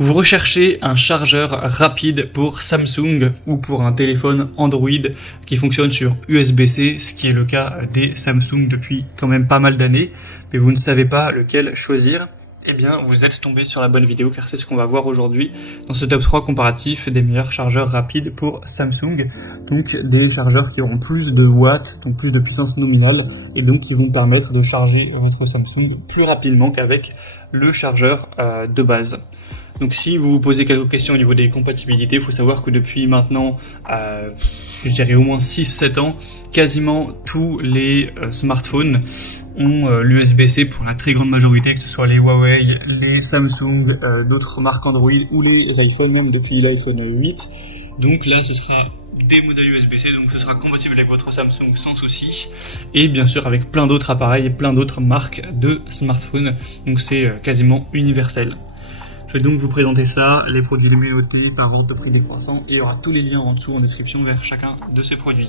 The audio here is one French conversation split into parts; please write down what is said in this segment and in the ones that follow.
Vous recherchez un chargeur rapide pour Samsung ou pour un téléphone Android qui fonctionne sur USB-C, ce qui est le cas des Samsung depuis quand même pas mal d'années, mais vous ne savez pas lequel choisir. Eh bien, vous êtes tombé sur la bonne vidéo car c'est ce qu'on va voir aujourd'hui dans ce top 3 comparatif des meilleurs chargeurs rapides pour Samsung. Donc des chargeurs qui auront plus de watts, donc plus de puissance nominale et donc qui vont permettre de charger votre Samsung plus rapidement qu'avec le chargeur de base. Donc si vous vous posez quelques questions au niveau des compatibilités, il faut savoir que depuis maintenant, je dirais au moins 6-7 ans, quasiment tous les smartphones ont l'USB-C pour la très grande majorité, que ce soit les Huawei, les Samsung, d'autres marques Android ou les iPhones, même depuis l'iPhone 8. Donc là, ce sera des modèles USB-C, donc ce sera compatible avec votre Samsung sans souci, et bien sûr avec plein d'autres appareils et plein d'autres marques de smartphones, donc c'est quasiment universel. Je vais donc vous présenter ça, les produits les mieux notés par ordre de prix décroissant, et il y aura tous les liens en dessous en description vers chacun de ces produits.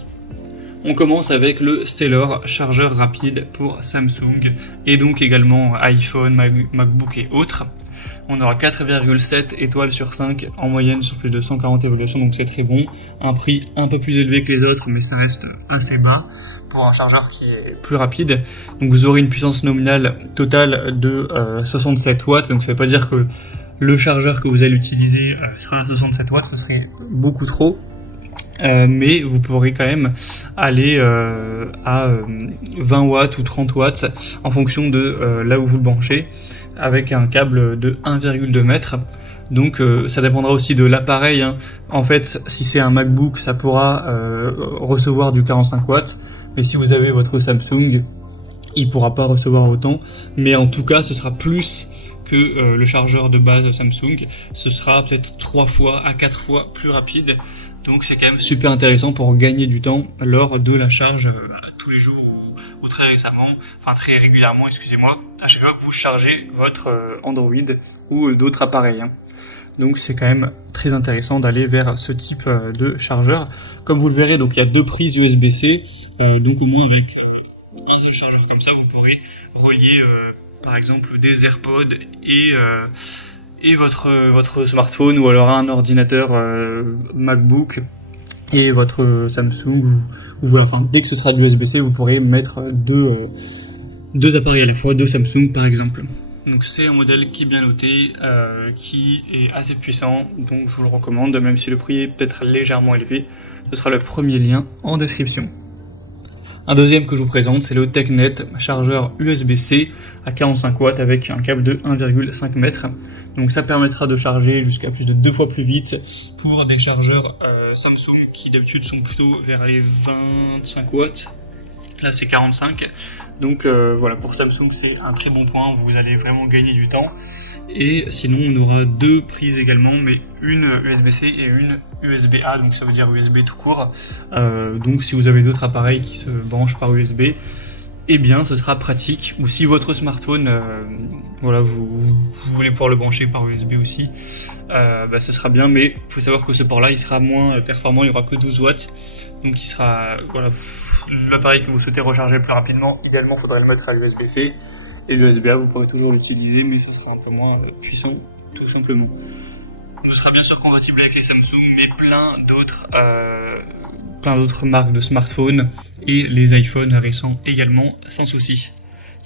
On commence avec le Stellar, chargeur rapide pour Samsung, et donc également iPhone, MacBook et autres. On aura 4,7 étoiles sur 5 en moyenne sur plus de 140 évaluations, donc c'est très bon. Un prix un peu plus élevé que les autres, mais ça reste assez bas pour un chargeur qui est plus rapide. Donc vous aurez une puissance nominale totale de 67 watts, donc ça veut pas dire que le chargeur que vous allez utiliser sera à 67 watts, ce serait beaucoup trop. Mais vous pourrez quand même aller à 20 watts ou 30 watts en fonction de là où vous le branchez, avec un câble de 1,2 mètres. Donc ça dépendra aussi de l'appareil, hein. En fait, si c'est un MacBook, ça pourra recevoir du 45 watts, mais si vous avez votre Samsung, il pourra pas recevoir autant. Mais en tout cas, ce sera plus que le chargeur de base Samsung. Ce sera peut-être 3 fois à 4 fois plus rapide. Donc c'est quand même super intéressant pour gagner du temps lors de la charge tous les jours ou très régulièrement, excusez-moi, à chaque fois que vous chargez votre Android ou d'autres appareils, hein. Donc c'est quand même très intéressant d'aller vers ce type de chargeur. Comme vous le verrez, donc il y a deux prises USB-C, donc au moins avec un seul chargeur comme ça, vous pourrez relier par exemple des AirPods et votre smartphone, ou alors un ordinateur MacBook et votre Samsung, ou voilà, enfin dès que ce sera du USB-C, vous pourrez mettre deux appareils à la fois, deux Samsung par exemple. Donc c'est un modèle qui est bien noté, qui est assez puissant, donc je vous le recommande, même si le prix est peut-être légèrement élevé. Ce sera le premier lien en description. Un deuxième que je vous présente, c'est le TechNet, chargeur USB-C à 45 watts avec un câble de 1,5 mètre. Donc ça permettra de charger jusqu'à plus de 2 fois plus vite pour des chargeurs Samsung qui d'habitude sont plutôt vers les 25 watts. Là c'est 45. Donc voilà, pour Samsung c'est un très bon point, vous allez vraiment gagner du temps. Et sinon on aura deux prises également, mais une USB-C et une USB-A, donc ça veut dire USB tout court. Donc si vous avez d'autres appareils qui se branchent par USB, eh bien ce sera pratique. Ou si votre smartphone, voilà, vous voulez pouvoir le brancher par USB aussi, ce sera bien, mais il faut savoir que ce port-là il sera moins performant, il n'y aura que 12 watts. Donc il sera, voilà, l'appareil que vous souhaitez recharger plus rapidement, idéalement il faudrait le mettre à l'USB-C. Et l'USB-A, vous pourrez toujours l'utiliser, mais ce sera un peu moins puissant, tout simplement. Ce sera bien sûr compatible avec les Samsung, mais plein d'autres marques de smartphones et les iPhones récents également, sans souci.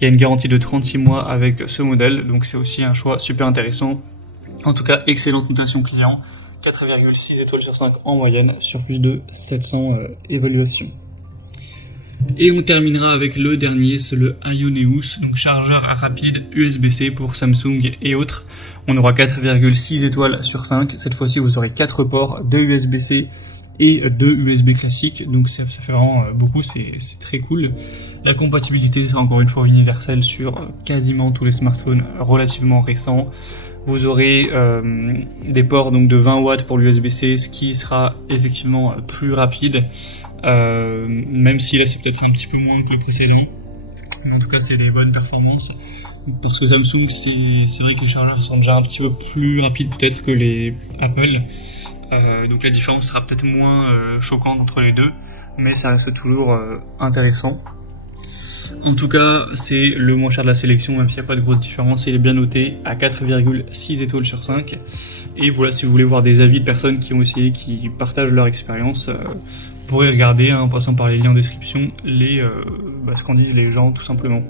Il y a une garantie de 36 mois avec ce modèle, donc c'est aussi un choix super intéressant. En tout cas, excellente notation client, 4,6 étoiles sur 5 en moyenne, sur plus de 700 évaluations. Et on terminera avec le dernier, c'est le Ioneus, donc chargeur rapide USB-C pour Samsung et autres. On aura 4,6 étoiles sur 5. Cette fois-ci, vous aurez 4 ports, 2 USB-C et 2 USB classiques. Donc ça fait vraiment beaucoup, c'est très cool. La compatibilité sera encore une fois universelle sur quasiment tous les smartphones relativement récents. Vous aurez des ports donc de 20 watts pour l'USB-C, ce qui sera effectivement plus rapide. Même si là c'est peut-être un petit peu moins que le précédent, mais en tout cas c'est des bonnes performances, parce que Samsung c'est vrai que les chargeurs sont déjà un petit peu plus rapides peut-être que les Apple, donc la différence sera peut-être moins choquante entre les deux, mais ça reste toujours intéressant. En tout cas, c'est le moins cher de la sélection, même s'il n'y a pas de grosse différence. Il est bien noté à 4,6 étoiles sur 5. Et voilà, si vous voulez voir des avis de personnes qui ont essayé, qui partagent leur expérience, vous pourrez regarder, en passant par les liens en description, ce qu'en disent les gens tout simplement.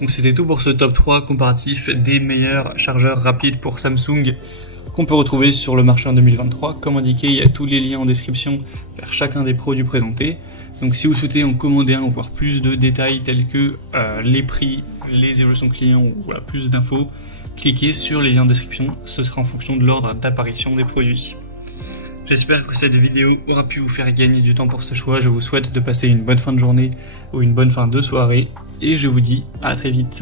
Donc c'était tout pour ce top 3 comparatif des meilleurs chargeurs rapides pour Samsung qu'on peut retrouver sur le marché en 2023. Comme indiqué, il y a tous les liens en description vers chacun des produits présentés. Donc si vous souhaitez en commander un ou voir plus de détails tels que les prix, les évolutions clients ou voilà, plus d'infos, cliquez sur les liens en description, ce sera en fonction de l'ordre d'apparition des produits. J'espère que cette vidéo aura pu vous faire gagner du temps pour ce choix. Je vous souhaite de passer une bonne fin de journée ou une bonne fin de soirée et je vous dis à très vite.